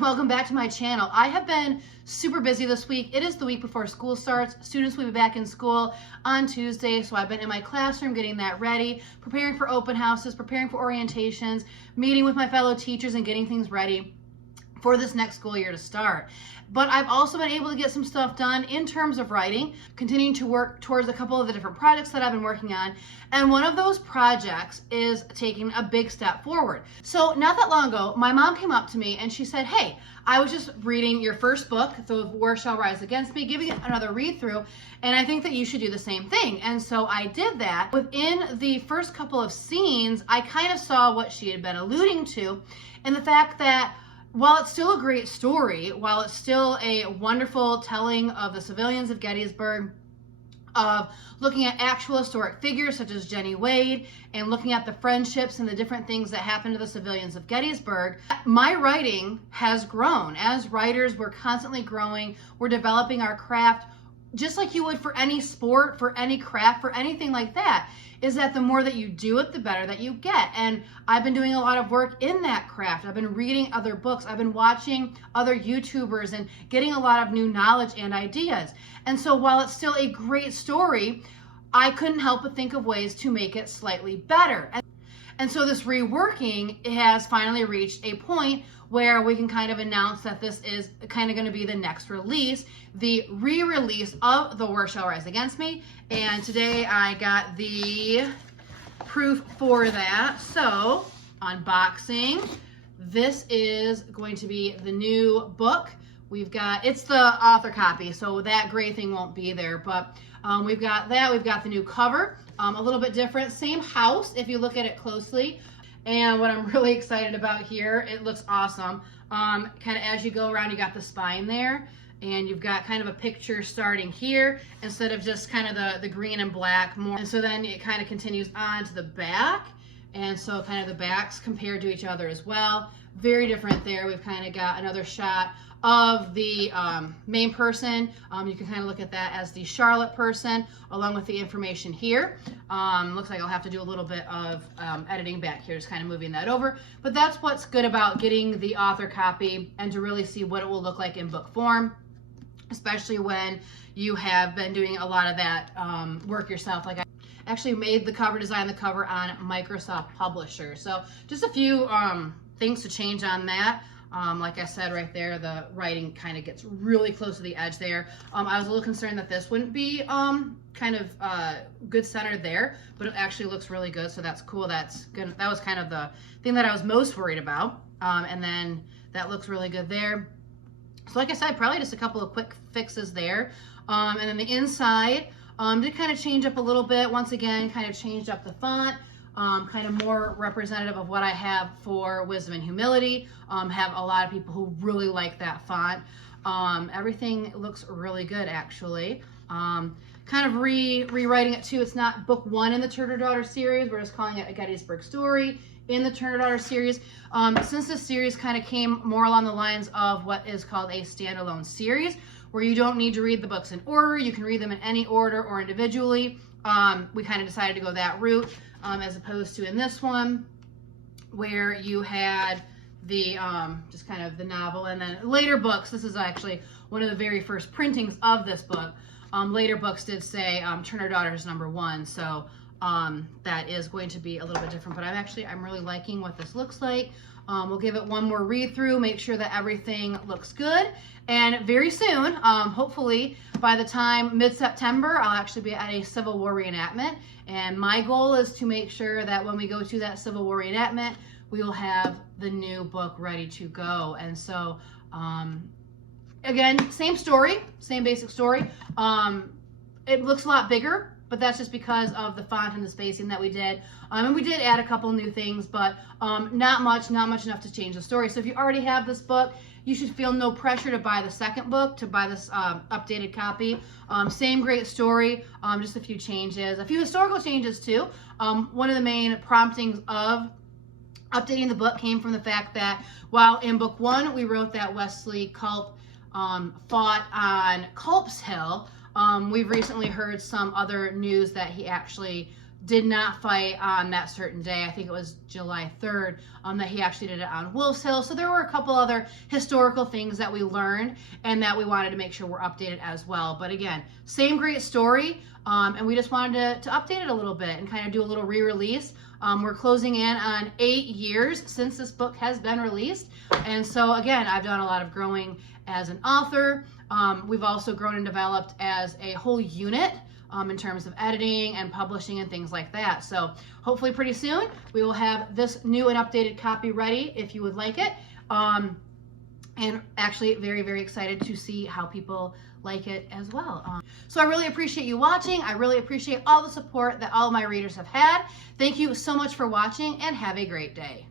Welcome back to my channel. I have been super busy this week. It is the week before school starts. Students will be back in school on Tuesday, so I've been in my classroom getting that ready, preparing for open houses, preparing for orientations, meeting with my fellow teachers and getting things ready for this next school year to start. But I've also been able to get some stuff done in terms of writing, continuing to work towards a couple of the different projects that I've been working on. And one of those projects is taking a big step forward. So not that long ago, my mom came up to me and she said, "Hey, I was just reading your first book, The War Shall Rise Against Me, giving it another read through, and I think that you should do the same thing." And so I did that. Within the first couple of scenes, I kind of saw what she had been alluding to, and the fact that while it's still a great story, while it's still a wonderful telling of the civilians of Gettysburg, of looking at actual historic figures such as Jenny Wade and looking at the friendships and the different things that happened to the civilians of Gettysburg, my writing has grown. As writers, we're constantly growing. We're developing our craft just like you would for any sport, for any craft, for anything like that. Is that the more that you do it, the better that you get. And I've been doing a lot of work in that craft. I've been reading other books. I've been watching other YouTubers and getting a lot of new knowledge and ideas. And so while it's still a great story, I couldn't help but think of ways to make it slightly better. And so this reworking has finally reached a point where we can kind of announce that this is kind of going to be the next release, the re-release of The War Shall Rise Against Me. And today I got the proof for that. So, unboxing. This is going to be the new book. We've got, it's the author copy, so that gray thing won't be there, but we've got that. We've got the new cover, a little bit different. Same house if you look at it closely. And what I'm really excited about here, it looks awesome. Kind of as you go around, you got the spine there, and you've got kind of a picture starting here instead of just kind of the green and black more. And so then it kind of continues on to the back. And so kind of the backs compared to each other as well. Very different there. We've kind of got another shot of the main person. You can kind of look at that as the Charlotte person along with the information here. Looks like I'll have to do a little bit of editing back here, just kind of moving that over. But that's what's good about getting the author copy and to really see what it will look like in book form, especially when you have been doing a lot of that work yourself. Like I actually made the cover, designed the cover on Microsoft Publisher. So just a few things to change on that. Like I said right there, the writing kind of gets really close to the edge there. I was a little concerned that this wouldn't be kind of good centered there, but it actually looks really good, so that's cool. That's good. That was kind of the thing that I was most worried about. And then that looks really good there. So like I said, probably just a couple of quick fixes there. And then the inside did kind of change up a little bit. Once again, kind of changed up the font. Kind of more representative of what I have for Wisdom and Humility. Have a lot of people who really like that font. Everything looks really good, actually. Kind of rewriting it too. It's not book one in the Turner Daughter series. We're just calling it a Gettysburg story in the Turner Daughter series. Since this series kind of came more along the lines of what is called a standalone series, where you don't need to read the books in order. You can read them in any order or individually. We kind of decided to go that route. As opposed to in this one where you had the just kind of the novel, and then later books, this is actually one of the very first printings of this book. Later books did say Turner Daughters #1, so that is going to be a little bit different, but I'm really liking what this looks like. We'll give it one more read through, make sure that everything looks good, and very soon, hopefully by the time mid-September, I'll actually be at a Civil War reenactment, and my goal is to make sure that when we go to that Civil War reenactment, we will have the new book ready to go. And so again, same story, same basic story. It looks a lot bigger, but that's just because of the font and the spacing that we did. And we did add a couple new things, but not much enough to change the story. So if you already have this book, you should feel no pressure to buy the second book, to buy this updated copy. Same great story, just a few changes, a few historical changes too. One of the main promptings of updating the book came from the fact that while in book one, we wrote that Wesley Culp fought on Culp's Hill, we've recently heard some other news that he actually did not fight on that certain day. I think it was July 3rd that he actually did it on Wolf's Hill. So there were a couple other historical things that we learned and that we wanted to make sure were updated as well. But again, same great story, and we just wanted to update it a little bit and kind of do a little re-release. We're closing in on 8 years since this book has been released. And so again, I've done a lot of growing as an author. We've also grown and developed as a whole unit in terms of editing and publishing and things like that. So hopefully pretty soon we will have this new and updated copy ready if you would like it. And actually very, very excited to see how people like it as well. So I really appreciate you watching. I really appreciate all the support that all of my readers have had. Thank you so much for watching and have a great day.